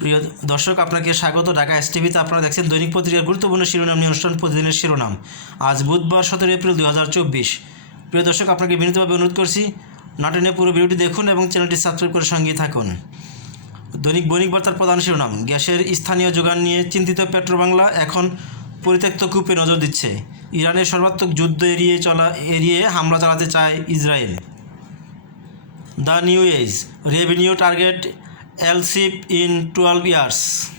প্রিয় দর্শক, আপনাকে স্বাগত। ঢাকা এস টিভিতে আপনারা দেখছেন দৈনিক পত্রিকার গুরুত্বপূর্ণ শিরোনাম নিয়ে অনুষ্ঠান, প্রতিদিনের শিরোনাম। আজ বুধবার সতেরো এপ্রিল দু হাজার চব্বিশ। প্রিয় দর্শক, আপনাকে বিনীতভাবে অনুরোধ করছি নাটনে পুরো ভিডিওটি দেখুন এবং চ্যানেলটি সাবস্ক্রাইব করে সঙ্গেই থাকুন। দৈনিক বণিক বার্তার প্রধান শিরোনাম, গ্যাসের স্থানীয় যোগান নিয়ে চিন্তিত পেট্রোবাংলা এখন পরিত্যক্ত কূপে নজর দিচ্ছে। ইরানের সর্বাত্মক যুদ্ধ এড়িয়ে চলা, এড়িয়ে হামলা চালাতে চায় Israel. The New Age, revenue target elseif in twelve years.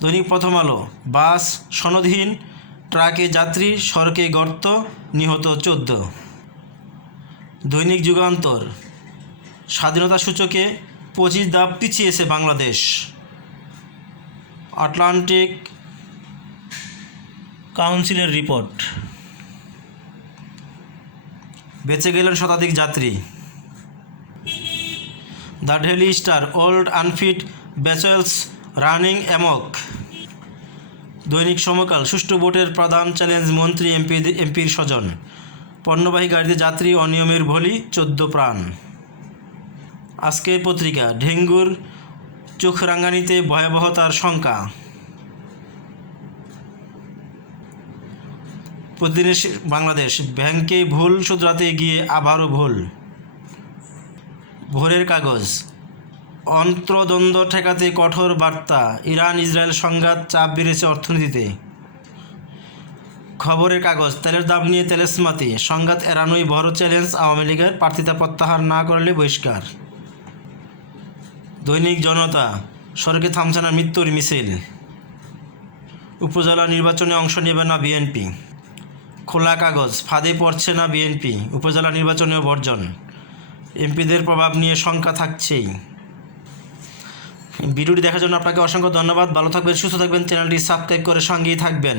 Dainik Prothom Alo, বাস, সনদহীন, ট্রাকে যাত্রী, সড়কে গর্ত, নিহত চোদ্দ। দৈনিক যুগান্তর, স্বাধীনতা সূচকে পঁচিশ ধাপ পিছিয়েছে বাংলাদেশ। আটলান্টিক কাউন্সিলের রিপোর্ট। বেঁচে গেলেন শতাধিক যাত্রী। The Daily Star, old unfit vehicles, running amok Dainik Samakal, সুষ্ঠু ভোটের প্রধান চ্যালেঞ্জ মন্ত্রী এমপি এমপির স্বজন। পণ্যবাহী গাড়িতে যাত্রী অনিয়মের ভলি, চোদ্দ প্রাণ। আজকের পত্রিকা ডেঙ্গুর চোখ রাঙ্গানিতে ভয়াবহতার শঙ্কা। প্রতিদিনের বাংলাদেশ, ব্যাংকে ভুল শুধরাতে গিয়ে আবারও ভুল। ভোরের কাগজ। অন্ত্রদ্বন্দ্ব ঠেকাতে কঠোর বার্তা। ইরান ইসরায়েল সংঘাত চাপ বেড়েছে অর্থনীতিতে। খবরের কাগজ, তেলের দাম নিয়ে তেলেসমাতি। সংঘাত এড়ানোই বড় চ্যালেঞ্জ আওয়ামী লীগের প্রার্থিতা প্রত্যাহার না করলে বহিষ্কার। দৈনিক জনতা, সড়কে থামছে না মৃত্যুর মিছিল। উপজেলা নির্বাচনে অংশ নেবে না বিএনপি। খোলা কাগজ, ফাঁদে পড়ছে না বিএনপি। উপজেলা নির্বাচনেও বর্জন। এমপিদের প্রভাব নিয়ে শঙ্কা থাকছেই। ভিডিওটি দেখার জন্য আপনাকে অসংখ্য ধন্যবাদ। ভালো থাকবেন, সুস্থ থাকবেন, চ্যানেলটি সাবস্ক্রাইব করে সঙ্গেই থাকবেন।